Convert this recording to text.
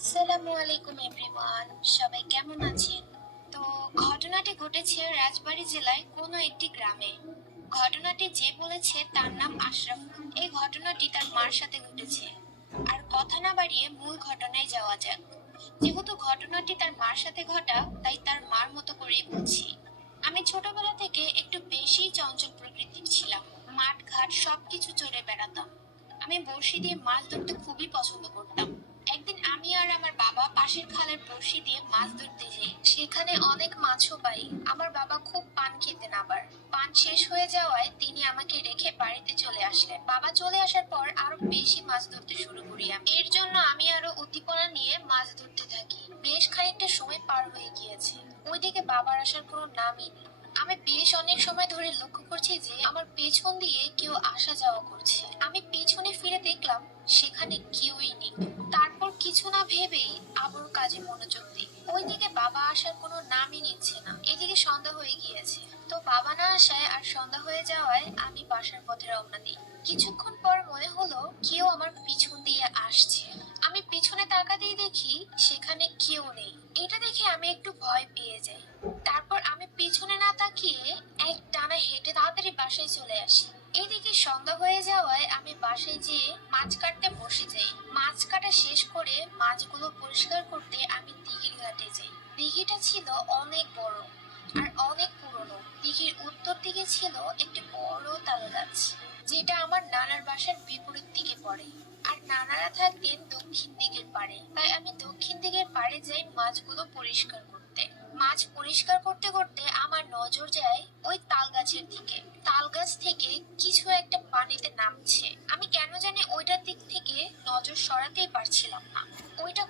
আসসালামু আলাইকুম এভরিওয়ান, সবাই কেমন আছেন? তো ঘটনাটি ঘটেছে রাজবাড়ী জেলায় কোনো একটি গ্রামে। ঘটনাটি যে বলেছে তার নাম আশরাফ। এই ঘটনাটি তার মার সাথে ঘটেছে। আর কথা না বাড়িয়ে মূল ঘটনায় যাওয়া যাক। যেহেতু ঘটনাটি তার মার সাথে ঘটা, তাই তার মার মতো করেই বলছি। আমি ছোটবেলা থেকে একটু বেশি চঞ্চল প্রকৃতির ছিলাম। মাঠ ঘাট সবকিছু চড়ে বেড়াতাম। আমি বড়শি দিয়ে মাছ ধরতে খুবই পছন্দ করতাম। একদিন আমি আর আমার বাবা পাশের খালের বড়শি দিয়ে মাছ ধরতে যাই। সেখানে অনেক মাছও পাই। আমার বাবা খুব পান খেতেন, আবার পান শেষ হয়ে যাওয়ায় তিনি আমাকে রেখে বাড়িতে চলে আসলেন। বাবা চলে আসার পর আরো বেশি মাছ ধরতে শুরু করি আমি। এর জন্য আমি আরো উদ্দীপনা নিয়ে মাছ ধরতে থাকি। বেশ খানিকটা সময় পার হয়ে গিয়েছে, ওইদিকে বাবার আসার কোনো নামই নেই। আমি বেশ অনেক সময় ধরে লক্ষ্য করছি যে আমার পেছন দিয়ে কেউ আসা যাওয়া করছে। আমি পেছনে ফিরে দেখলাম সেখানে কেউই নেই। তারপর কিছু না ভেবেই আবার কাজে মনোযোগ দিই। ওইদিকে বাবা আসার কোনো নামই নিচ্ছে না। এদিকে সন্ধ্যা হয়ে গিয়েছে, তো বাবা না আসায় আর সন্ধ্যা হয়ে যাওয়ায় আমি বাসার পথে রওনা দিই। কিছুক্ষণ পর মনে হলো কেউ আমার পিছন দিয়ে আসছে। আমি পিছনে তাকাতেই দেখি সেখানে কেউ নেই। এটা দেখে আমি একটু ভয় পেয়ে যাই। তারপর আমি পিছনে না তাকিয়ে এক টানা হেঁটে তাড়াতাড়ি বাসায় চলে আসি। এদিকে সন্ধ্যা হয়ে যাওয়ায় আমি বাসায় যেয়ে মাছ কাটতে বসে যাই। মাছ কাটা শেষ করে মাছগুলো পরিষ্কার করতে আমি দিঘির ঘাটে যাই। দিঘিটা ছিল অনেক বড় আর অনেক পুরনো। দিঘির উত্তর দিকে ছিল একটি বড় তাল গাছ, যেটা আমার নানার বাসার বিপরীত দিকে পড়ে। আর নানারা থাকতেন দক্ষিণ দিকের পাড়ে, তাই আমি দক্ষিণ দিকের পাড়ে যাই মাছগুলো পরিষ্কার করতে। মাছ পরিষ্কার করতে করতে আমার নজর যায় ওই তাল গাছের দিকে। তাল গাছ থেকে কিছু একটা পানিতে নামছে। আমি কেন জানি ওইটার দিক থেকে নজর সরাতেই পারছিলাম না। ওইটা